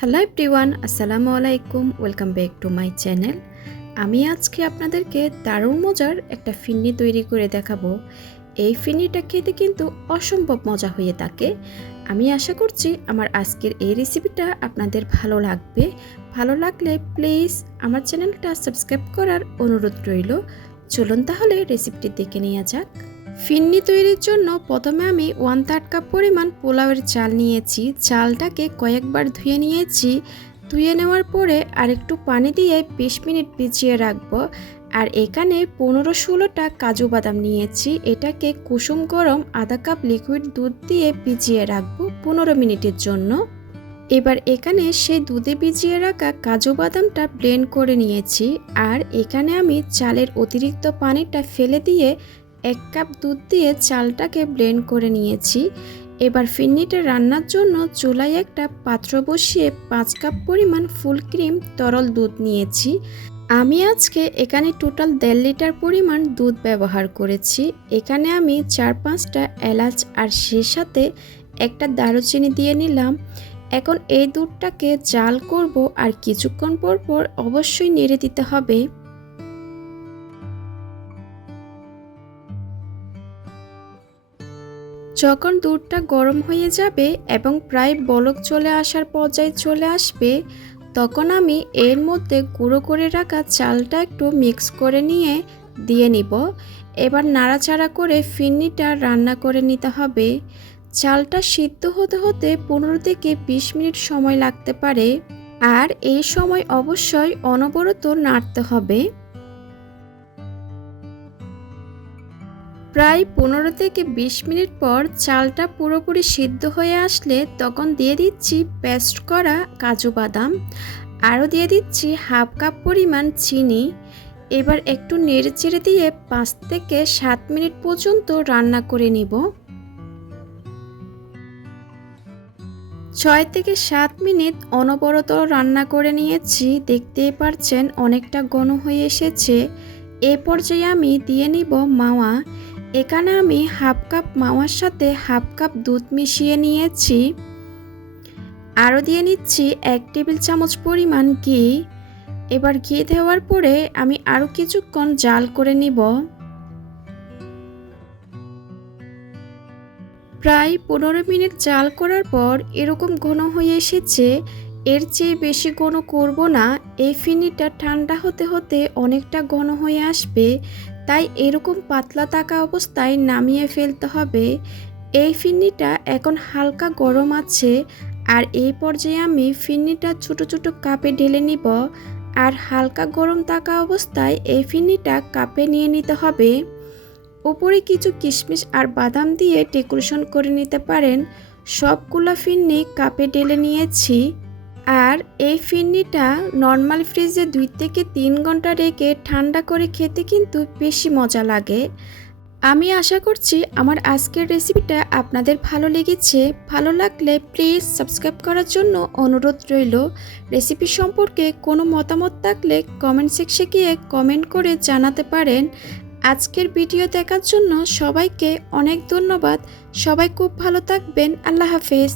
Hello everyone, আসসালামু আলাইকুম। Welcome back to my channel. আমি আজকে আপনাদেরকে দারুণ মজার একটা ফিন্নি তৈরি করে দেখাবো। এই ফিন্নিটা খেতে কিন্তু অসম্ভব মজা হয়ে থাকে। আমি আশা করছি আমার আজকের এই রেসিপিটা আপনাদের ভালো লাগবে। ভালো লাগলে প্লিজ আমার চ্যানেলটা সাবস্ক্রাইব করার অনুরোধ রইল। চলুন তাহলে রেসিপিটি দেখে নেওয়া যাক। ফিন্নি তৈরির জন্য প্রথমে আমি 1/3 কাপ পরিমাণ পোলাওয়ের চাল নিয়েছি। চালটাকে কয়েকবার ধুয়ে নিয়েছি। ধুয়ে নেওয়ার পরে আরেকটু পানি দিয়ে 20 মিনিট ভিজিয়ে রাখবো। আর এখানে 15-16টা কাজু বাদাম নিয়েছি। এটাকে কুসুম গরম আধা কাপ লিকুইড দুধ দিয়ে ভিজিয়ে রাখবো 15 মিনিটের জন্য। এবার এখানে সেই দুধে ভিজিয়ে রাখা কাজু বাদামটা ব্লেন্ড করে নিয়েছি। আর এখানে আমি চালের অতিরিক্ত পানিটা ফেলে দিয়ে 1 কাপ দুধ দিয়ে চালটাকে ব্লেন্ড করে নিয়েছি। এবার ফিন্নিটা রান্নার জন্য চুলায় একটা পাত্র বসিয়ে 5 কাপ পরিমাণ ফুল ক্রিম তরল দুধ নিয়েছি। আমি আজকে এখানে টোটাল 1.5 লিটার পরিমাণ দুধ ব্যবহার করেছি। এখানে আমি 4-5টা এলাচ আর সেই সাথে একটা দারুচিনি দিয়ে নিলাম। এখন এই দুধটাকে জাল করব আর কিছুক্ষণ পর পর অবশ্যই নেড়ে দিতে হবে। যখন দুধটা গরম হয়ে যাবে এবং প্রায় বলক চলে আসার পর্যায়ে চলে আসবে, তখন আমি এর মধ্যে গুঁড়ো করে রাখা চালটা একটু মিক্স করে নিয়ে দিয়ে নিব। এবার নাড়াচাড়া করে ফিন্নিটা রান্না করে নিতে হবে। চালটা সিদ্ধ হতে হতে 15 থেকে 20 মিনিট সময় লাগতে পারে। আর এই সময় অবশ্যই অনবরত নাড়তে হবে। প্রায় 15 থেকে 20 মিনিট পর চালটা পুরোপুরি সিদ্ধ হয়ে আসলে তখন দিয়ে দিচ্ছি পেস্ট করা কাজু বাদাম। আরও দিয়ে দিচ্ছি 1/2 কাপ পরিমাণ চিনি। এবার একটু নেড়েচেড়ে দিয়ে 5 থেকে 7 মিনিট পর্যন্ত রান্না করে নিব। 6 থেকে 7 মিনিট অনবরত রান্না করে নিয়েছি। দেখতেই পারছেন অনেকটা ঘন হয়ে এসেছে। এ পর্যায়ে আমি দিয়ে নিব মাওয়া। এখানে আমি 1/2 কাপ মাওয়ার সাথে 1/2 কাপ দুধ মিশিয়ে নিয়েছি। আরও দিয়ে নিচ্ছি 1 টেবিল চামচ পরিমাণ ঘি। এবার ঘি দেওয়ার পরে আমি আরও কিছুক্ষণ জাল করে নিব। প্রায় 15 মিনিট জাল করার পর এরকম ঘন হয়ে এসেছে। এর চেয়ে বেশি ঘন করব না। এই ফিন্নিটা ঠান্ডা হতে হতে অনেকটা ঘন হয়ে আসবে, তাই এরকম পাতলা থাকা অবস্থায় নামিয়ে ফেলতে হবে। এই ফিন্নিটা এখন হালকা গরম আছে। আর এই পর্যায়ে আমি ফিন্নিটা ছোট ছোট কাপে ঢেলে নিব। আর হালকা গরম থাকা অবস্থায় এই ফিন্নিটা কাপে নিয়ে নিতে হবে। উপরে কিছু কিশমিশ আর বাদাম দিয়ে ডেকোরেশন করে নিতে পারেন। সবগুলো ফিন্নি কাপে ঢেলে নিয়েছি। আর এই ফিন্নিটা নর্মাল ফ্রিজে 2 থেকে 3 ঘন্টা রেখে ঠান্ডা করে খেতে কিন্তু বেশি মজা লাগে। আমি আশা করছি আমার আজকের রেসিপিটা আপনাদের ভালো লেগেছে। ভালো লাগলে প্লিজ সাবস্ক্রাইব করার জন্য অনুরোধ রইল। রেসিপি সম্পর্কে কোনো মতামত থাকলে কমেন্ট সেকশনে গিয়ে কমেন্ট করে জানাতে পারেন। আজকের ভিডিও দেখার জন্য সবাইকে অনেক ধন্যবাদ। সবাই খুব ভালো থাকবেন। আল্লাহ হাফেজ।